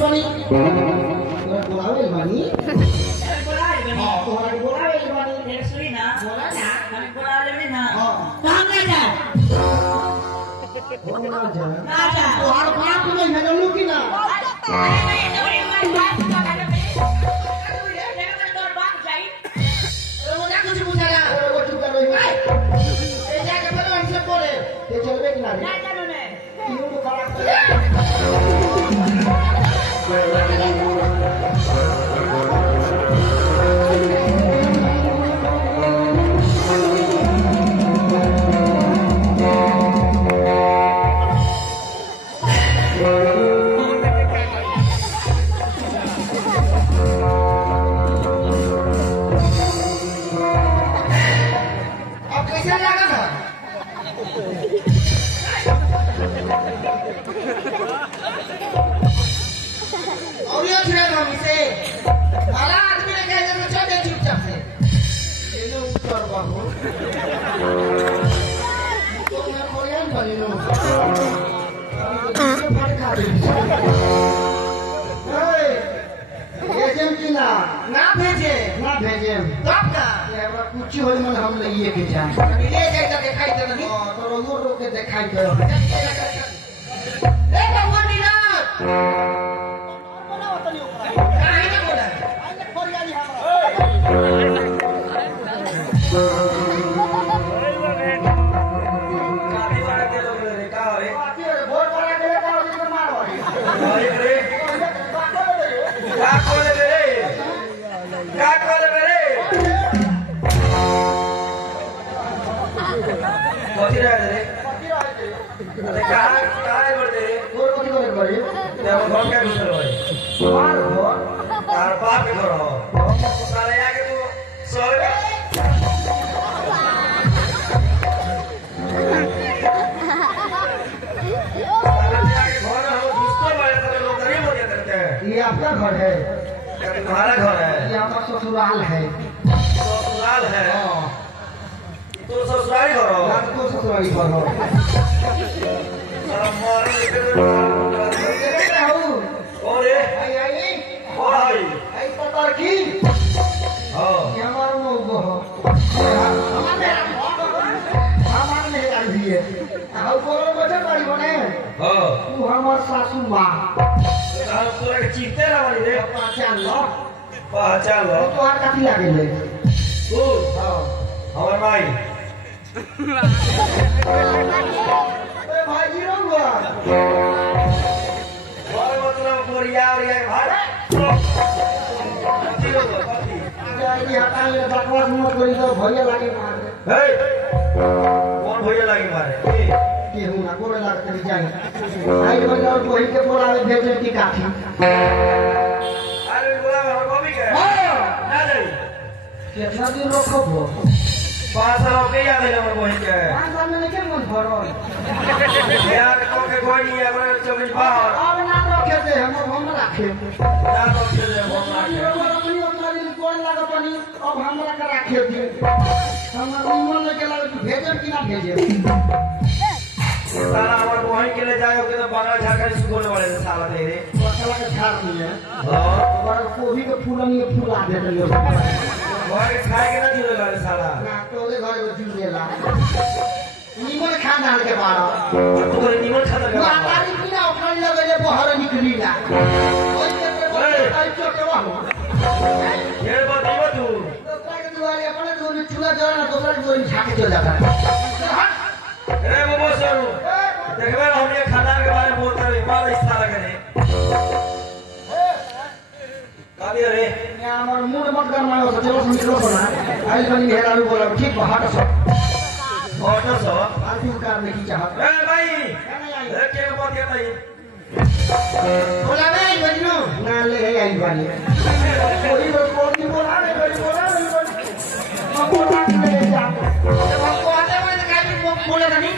bani. Bola bani. Oh, bola bani. Nursery na. Bola na. Kami bola rin na. Oh, paham aja. Bola aja. Aja. Oh, harap aku nih ada luki na. हम लिए के जाए ले जाएगा दिखाई दे नहीं तो रोक के दिखाई दे ले भगवान निरात बोला होता नहीं काहे ना बोला आज फरियाली काफी बड़ा के लोग रे का है काफी बहुत बड़ा के का जिसको मारो अरे रे का कोले रे का कोले रे कथी रहे रे अरे कहाँ बोलते रे तोर कथी करे बड़ी जब घर के घुसल बड़ी मार हो तार बाप के घर हो साले आके तू सोए साले आके घर हो दोस्तों बड़े तेरे लोग नहीं बोल करते ये आपका घर है तुम्हारा घर है ये हमारा ससुराल है ससुराल है तो ससुराली घर हो तो ससुराली घर हो हमारे और ये आई आई और आई आई पता की हां ये हमारा लोग हो हमारे मेरा भी है आओ बोलो बच्चा बड़ी बने हां तू हमार सासू मां हम तोरा के चिपते ना वाली रे पहचान लो तो आर काठी लागे ले तू हां हमार माई भाई जी रहुआ और मतलब कोरिया और ये भाई ये हटा ले बकवास मत करी तो भैया लागे मार हे कौन भैया लागे मारे के हूं ना कोरे लागे करी जाए आई बंदा कोई के बोलावे भेजे की काठी अरे बोलावे हम कभी के ना नहीं कितना दिन रखो 5 साल के याद है हमर बहिन के 5 साल में के मन भरो यार को के कोई हमर 24 बार अब ना रखे दे हम राखे ना रखे दे हम राखे अपनी अपना दिन कोन लागे पानी अब हमरा के राखे दे हमर मन के लागे भेजे कि ना भेजे साला हमर बहिन के ले जाओ के तो बंगला झाड़ स्कूल वाले साला दे रे साला के झाड़ दिए हां और कोभी के फूलनी फूला दे रही घर खाए के ना दिले साला ना तोरे घर में दिलेला निमन खा डाल के मारो तोरे निमन खा डाल के मारी बिना उठल लगे जे बाहर निकलीला ओइ के आई चोटवा हो ये बताइबो तू दोसरा के दुआरे अपने दूर चूल्हा जरा ना दोसरा के दूर झाके चल जाता ए बाबू सरू देखबे हम ये खाना के बारे में बोलते रहे बाल इस तरह करे काली रे मैं हमर मूड मत करना हो चलो मिलो बना आई बनी हेरा भी बोला ठीक बाहर सब आदमी कार नहीं चाहत ए भाई ए के बात के भाई बोला नहीं बजनो ना ले आई वाली कोई कोई बोला नहीं हम बोला ले जा हम को आते में का बोले नहीं